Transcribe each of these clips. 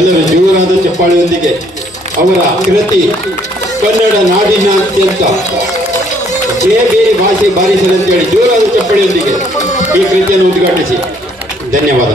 ಎಲ್ಲರೂ ಜೋರಾದ ಚಪ್ಪಾಳೆಯೊಂದಿಗೆ ಅವರ ಕೃತಿ ಕನ್ನಡ ನಾಡಿನಾದ್ಯಂತ ಬೇರೆ ಭಾಷೆ ಬಾರಿಸಲಂತೇಳಿ ಜೋರಾದ ಚಪ್ಪಾಳೆಯೊಂದಿಗೆ ಈ ಕೃತಿಯನ್ನು ಉದ್ಘಾಟಿಸಿ. ಧನ್ಯವಾದ.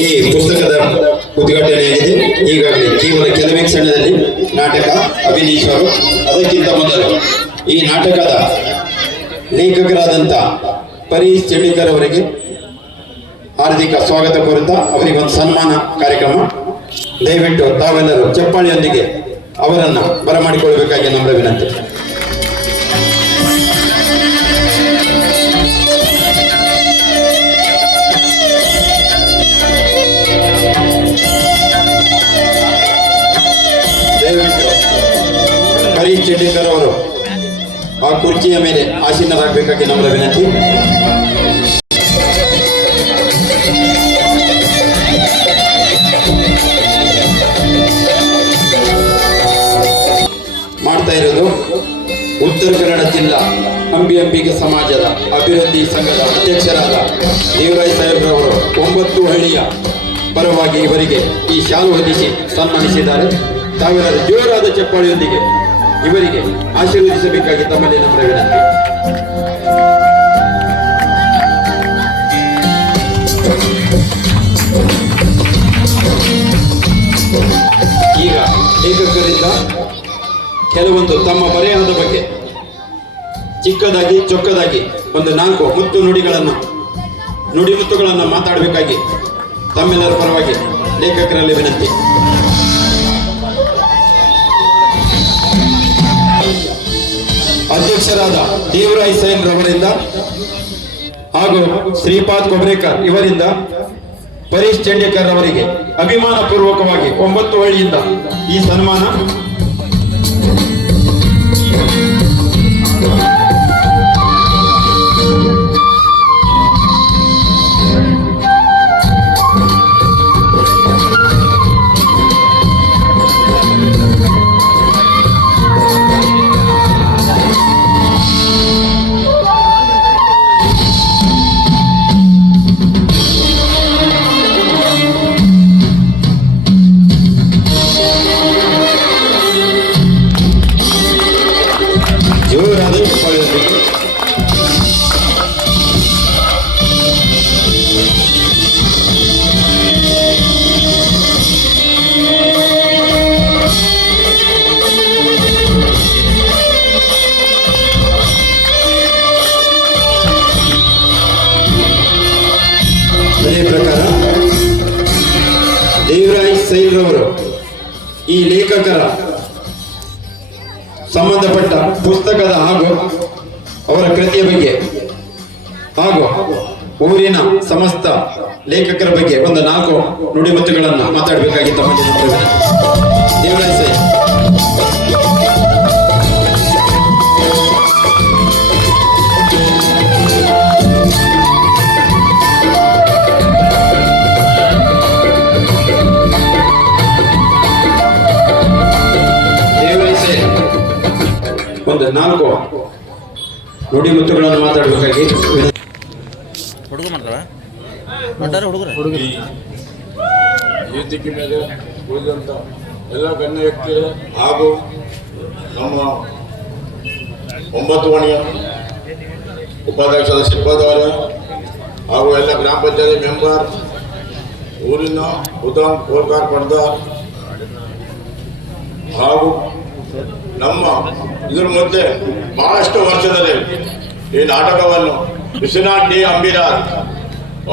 ಈ ಪುಸ್ತಕದ ಉದ್ಘಾಟನೆಯಾಗಿದೆ. ಈಗಾಗಲೇ ಕೇವಲ ಕೆಲವೇ ಕ್ಷಣದಲ್ಲಿ ನಾಟಕ ಅಭಿನಯಿಸುವರು. ಅದಕ್ಕಿಂತ ಮೊದಲು ಈ ನಾಟಕದ ಲೇಖಕರಾದಂಥ ಪರೀಶ್ ಚೆಂಡಿಕರ್ ಅವರಿಗೆ ಹಾರ್ದಿಕ ಸ್ವಾಗತ ಕೋರುತ್ತಾ ಅವರಿಗೊಂದು ಸನ್ಮಾನ ಕಾರ್ಯಕ್ರಮ. ದಯವಿಟ್ಟು ತಾವೆಲ್ಲರೂ ಚಪ್ಪಾಳೆಯೊಂದಿಗೆ ಅವರನ್ನು ಬರಮಾಡಿಕೊಳ್ಳಬೇಕಾಗಿ ನಮ್ಮ ವಿನಂತಿ. ಪರೀಶ್ ಚೆಂಡಿಕರ್ ಅವರು ಆ ಕುರ್ಚಿಯ ಮೇಲೆ ಆಸೀನರಾಗಬೇಕಾಗಿ ನಮ್ಮ ವಿನಂತಿ. ಮಾಡ್ತಾ ಇರೋದು ಉತ್ತರ ಕನ್ನಡ ಜಿಲ್ಲಾ ಅಂಬಿಗೆ ಸಮಾಜದ ಅಭಿವೃದ್ಧಿ ಸಂಘದ ಅಧ್ಯಕ್ಷರಾದ ದೇವರಾಜ್ ಸಾಹೇಬ್ರವರು 9 ಹಳ್ಳಿಯ ಪರವಾಗಿ ಇವರಿಗೆ ಈ ಶಾಲು ಹೊದಿಸಿ ಸನ್ಮಾನಿಸಿದ್ದಾರೆ. ತಾವೆಲ್ಲರೂ ಜೋರಾದ ಚಪ್ಪಾಳೆಯೊಂದಿಗೆ ಇವರಿಗೆ ಆಶೀರ್ವದಿಸಬೇಕಾಗಿ ತಮ್ಮಲ್ಲಿ ನಮ್ಮ ವಿನಂತಿ. ಈಗ ಲೇಖಕರಿಂದ ಕೆಲವೊಂದು ತಮ್ಮ ಬರೆಹದ ಬಗ್ಗೆ ಚಿಕ್ಕದಾಗಿ ಚೊಕ್ಕದಾಗಿ ಒಂದು 4 ಮುತ್ತು ನುಡಿಮುತ್ತುಗಳನ್ನು ಮಾತಾಡಬೇಕಾಗಿ ತಮ್ಮೆಲ್ಲರ ಪರವಾಗಿ ಲೇಖಕರಲ್ಲಿ ವಿನಂತಿ. ಅಧ್ಯಕ್ಷರಾದ ದೇವರಾಜ್ ಸೈನ್ ರವರಿಂದ ಹಾಗೂ ಶ್ರೀಪಾದ್ ಕೊಬ್ರೇಕರ್ ಇವರಿಂದ ಪರೀಶ್ ಚೆಂಡಿಕರ್ ಅವರಿಗೆ ಅಭಿಮಾನ ಪೂರ್ವಕವಾಗಿ 9 ಹಳ್ಳಿಯಿಂದ ಈ ಸನ್ಮಾನ. ಅದೇ ಪ್ರಕಾರ ದೇವರಾಜ್ ಸೈಲ್ ರವರು ಈ ಲೇಖಕರ ಸಂಬಂಧಪಟ್ಟ ಪುಸ್ತಕದ ಹಾಗೂ ಅವರ ಕೃತಿಯ ಬಗ್ಗೆ ಹಾಗೂ ಊರಿನ ಸಮಸ್ತ ಲೇಖಕರ ಬಗ್ಗೆ ಒಂದು 4 ನುಡಿಮುತ್ತುಗಳನ್ನು ಮಾತಾಡಬೇಕಾಗಿ ತಮ್ಮಲ್ಲಿ ದೇವರಾಜ್ ಸೈಲ್. ಒಂದು 4 ನುಡಿಮುತ್ತುಗಳನ್ನು ಮಾತಾಡಬೇಕಾಗಿ ಹುಡುಗ ಮಾಡ್ತಾರೆ ಹುಡುಗರು ವೇದಿಕೆ ಮೇಲೆ ಉಳಿದಂಥ ಎಲ್ಲ ಗಣ್ಯ ವ್ಯಕ್ತಿಗಳು ಹಾಗೂ ನಮ್ಮ 9 ಮಣಿಯ ಉಪಾಧ್ಯಕ್ಷರ ಸಿಬ್ಬಂದವರು ಹಾಗೂ ಎಲ್ಲ ಗ್ರಾಮ ಪಂಚಾಯತಿ ಮೆಂಬರ್, ಊರಿನ ಉದಾಮ್ ಕೋಲ್ಕಾರ್ ಪಡ್ದಾರ್ ಹಾಗೂ ನಮ್ಮ ಇದ್ರ ಮಧ್ಯೆ ಬಹಳಷ್ಟು ವರ್ಷದಲ್ಲಿ ಈ ನಾಟಕವನ್ನು ವಿಶ್ವನಾಥ್ ಡಿ ಅಂಬಿರಾಜ್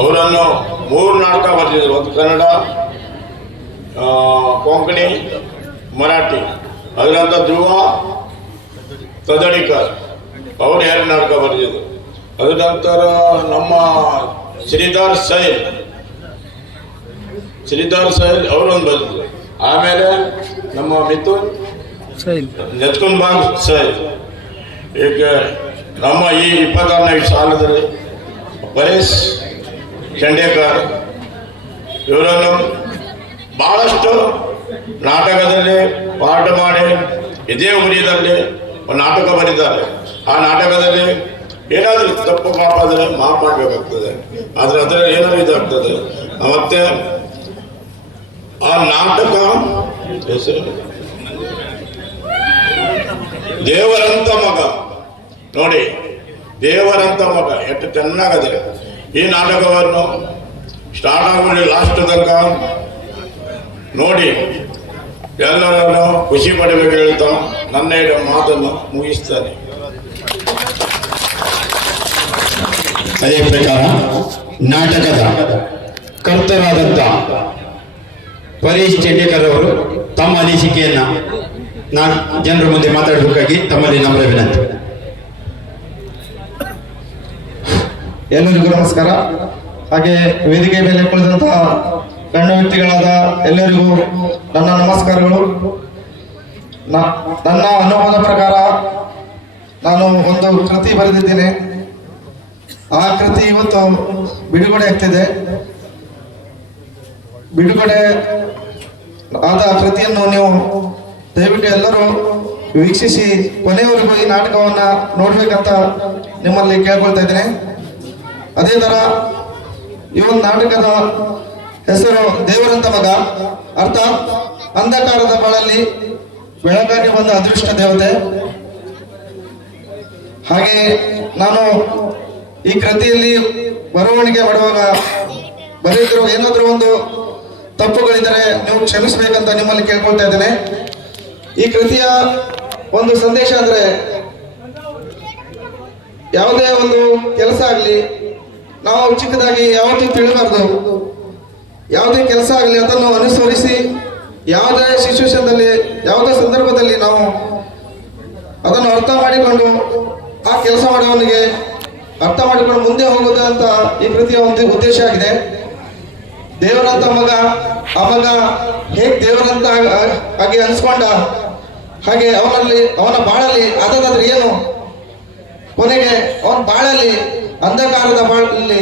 ಅವರನ್ನು 3 ನಾಟಕ ಬರೆದಿದ್ದರು. ಒಂದು ಕನ್ನಡ, ಕೊಂಕಣಿ, ಮರಾಠಿ. ಅದರ ನಂತರ ಧ್ರುವ ತದಡಿಕರ್ ಅವರು 2 ನಾಟಕ ಬರೆದಿದ್ದರು. ಅದರ ನಂತರ ನಮ್ಮ ಶ್ರೀಧರ್ ಸೈಲ್ ಅವರೊಂದು ಬರೆದಿದ್ದರು. ಆಮೇಲೆ ನಮ್ಮ ಮಿಥುನ್ ನೆತ್ಕುನ್ ಬಾಗ್ ಸೈಲ್. ಈಗ ನಮ್ಮ ಈ 26ನೇ ಸಾಲದಲ್ಲಿ ಪರೇಶ್ ಚಂಡೇಕರ್ ಇವರನ್ನು ಬಹಳಷ್ಟು ನಾಟಕದಲ್ಲಿ ಪಾಠ ಮಾಡಿ ಇದೇ ಊರಿನಲ್ಲಿ ಒಂದು ನಾಟಕ ಬರೆದಿದ್ದಾರೆ. ಆ ನಾಟಕದಲ್ಲಿ ಏನಾದರೂ ತಪ್ಪು ಮಾಪಾದರೆ ಮಾಫ್ ಮಾಡಬೇಕಾಗ್ತದೆ, ಆದರೆ ಅದರಲ್ಲಿ ಏನಾದರೂ ಇದಾಗ್ತದೆ. ಮತ್ತೆ ಆ ನಾಟಕ ಹೆಸರು ದೇವರಂತ ಮಗ. ನೋಡಿ, ದೇವರಂತ ಮಗ ಎಷ್ಟು ಚೆನ್ನಾಗದೆ. ಈ ನಾಟಕವನ್ನು ಸ್ಟಾರ್ಟ್ ಆಗೋದು ಲಾಸ್ಟ್ ತನಕ ನೋಡಿ ಎಲ್ಲರನ್ನು ಖುಷಿ ಪಡಬೇಕು ಹೇಳ್ತಾ ನನ್ನ ಮಾತನ್ನು ಮುಗಿಸ್ತಾನೆ. ಅದೇ ಪ್ರಕಾರ ನಾಟಕದ ಕರ್ತರಾದಂಥ ಪರೇಶ್ ಚಂಡೇಕರ್ ಅವರು ತಮ್ಮ ಅನಿಸಿಕೆಯನ್ನ ನಾನು ಜನರ ಮುಂದೆ ಮಾತಾಡಬೇಕಾಗಿ ತಮ್ಮಲ್ಲಿ ನಮ್ರ ವಿನಂತಿ. ಎಲ್ಲರಿಗೂ ನಮಸ್ಕಾರ. ಹಾಗೆ ವೇದಿಕೆ ಮೇಲೆ ಕುಳಿತಂತಹ ಗಣ್ಯ ವ್ಯಕ್ತಿಗಳಾದ ಎಲ್ಲರಿಗೂ ನನ್ನ ನಮಸ್ಕಾರಗಳು. ನನ್ನ ಅನುಭವದ ಪ್ರಕಾರ ನಾನು ಒಂದು ಕೃತಿ ಬರೆದಿದ್ದೇನೆ. ಆ ಕೃತಿ ಇವತ್ತು ಬಿಡುಗಡೆ ಆಗ್ತಿದೆ. ಬಿಡುಗಡೆ ಆದ ಕೃತಿಯನ್ನು ನೀವು ದಯವಿಟ್ಟು ಎಲ್ಲರೂ ವೀಕ್ಷಿಸಿ ಕೊನೆಯವರೆಗೂ ಈ ನಾಟಕವನ್ನು ನೋಡ್ಬೇಕಂತ ನಿಮ್ಮಲ್ಲಿ ಕೇಳ್ಕೊಳ್ತಾ ಇದ್ದೇನೆ. ಅದೇ ತರ ಈ ಒಂದು ನಾಟಕದ ಹೆಸರು ದೇವರಂತ ಮಗ, ಅರ್ಥಾತ್ ಅಂಧಕಾರದ ಬಾಳಲ್ಲಿ ಬೆಳಗಾಗಿ ಬಂದ ಅದೃಷ್ಟ ದೇವತೆ. ಹಾಗೆ ನಾನು ಈ ಕೃತಿಯಲ್ಲಿ ಬರವಣಿಗೆ ಮಾಡುವಾಗ ಬರೆದಿರುವ ಏನಾದರೂ ಒಂದು ತಪ್ಪುಗಳಿದ್ದರೆ ನೀವು ಕ್ಷಮಿಸಬೇಕಂತ ನಿಮ್ಮಲ್ಲಿ ಕೇಳ್ಕೊಳ್ತಾ ಇದ್ದೇನೆ. ಈ ಕೃತಿಯ ಒಂದು ಸಂದೇಶ ಅಂದ್ರೆ, ಯಾವುದೇ ಒಂದು ಕೆಲಸ ಆಗಲಿ ನಾವು ಚಿಕ್ಕದಾಗಿ ಯಾವತ್ತೂ ತಿಳಿಬಾರ್ದು. ಯಾವುದೇ ಕೆಲಸ ಆಗಲಿ ಅದನ್ನು ಅನುಸರಿಸಿ ಯಾವುದೇ ಸಿಚುವೇಶನ್ದಲ್ಲಿ ಯಾವುದೇ ಸಂದರ್ಭದಲ್ಲಿ ನಾವು ಅದನ್ನು ಅರ್ಥ ಮಾಡಿಕೊಂಡು ಆ ಕೆಲಸ ಮಾಡುವವನಿಗೆ ಅರ್ಥ ಮಾಡಿಕೊಂಡು ಮುಂದೆ ಹೋಗುವುದು ಅಂತ ಈ ಕೃತಿಯ ಒಂದು ಉದ್ದೇಶ ಆಗಿದೆ. ದೇವರಂತ ಮಗ, ಆ ಮಗ ಹೇಗೆ ದೇವರಂತ ಹಾಗೆ ಅನ್ಸ್ಕೊಂಡ, ಹಾಗೆ ಅವನ ಬಾಳಲ್ಲಿ ಆದದಾದ್ರೆ ಏನು, ಕೊನೆಗೆ ಅವನ ಬಾಳಲ್ಲಿ ಅಂಧಕಾರದ ಬಾಳಲ್ಲಿ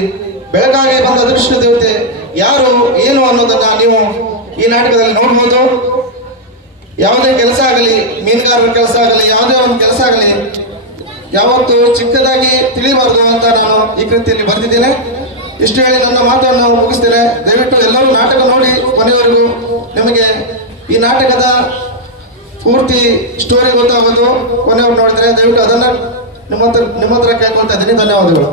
ಬೆಳಕಾಗಿ ಬಂದ ಅದೃಷ್ಟ ದೇವತೆ ಯಾರು ಏನು ಅನ್ನೋದನ್ನ ನೀವು ಈ ನಾಟಕದಲ್ಲಿ ನೋಡ್ಬೋದು. ಯಾವುದೇ ಕೆಲಸ ಆಗಲಿ, ಮೀನುಗಾರರ ಕೆಲಸ ಆಗಲಿ, ಯಾವುದೇ ಒಂದು ಕೆಲಸ ಆಗಲಿ ಯಾವತ್ತು ಚಿಕ್ಕದಾಗಿ ತಿಳಿಬಾರ್ದು ಅಂತ ನಾನು ಈ ಕೃತಿಯಲ್ಲಿ ಬರೆದಿದ್ದೇನೆ. ಇಷ್ಟು ಹೇಳಿ ನನ್ನ ಮಾತನ್ನು ಮುಗಿಸ್ತೇನೆ. ದಯವಿಟ್ಟು ಎಲ್ಲರೂ ನಾಟಕ ನೋಡಿ ಕೊನೆಯವರೆಗೂ ನಿಮಗೆ ಈ ನಾಟಕದ ಪೂರ್ತಿ ಸ್ಟೋರಿ ಗೊತ್ತಾಗೋದು ಕೊನೆಯವ್ರು ನೋಡಿದ್ರೆ. ದಯವಿಟ್ಟು ಅದನ್ನ ನಿಮ್ಮ ಹತ್ರ ಕೇಳ್ಕೊಳ್ತಾ ಇದ್ದೀನಿ. ಧನ್ಯವಾದಗಳು.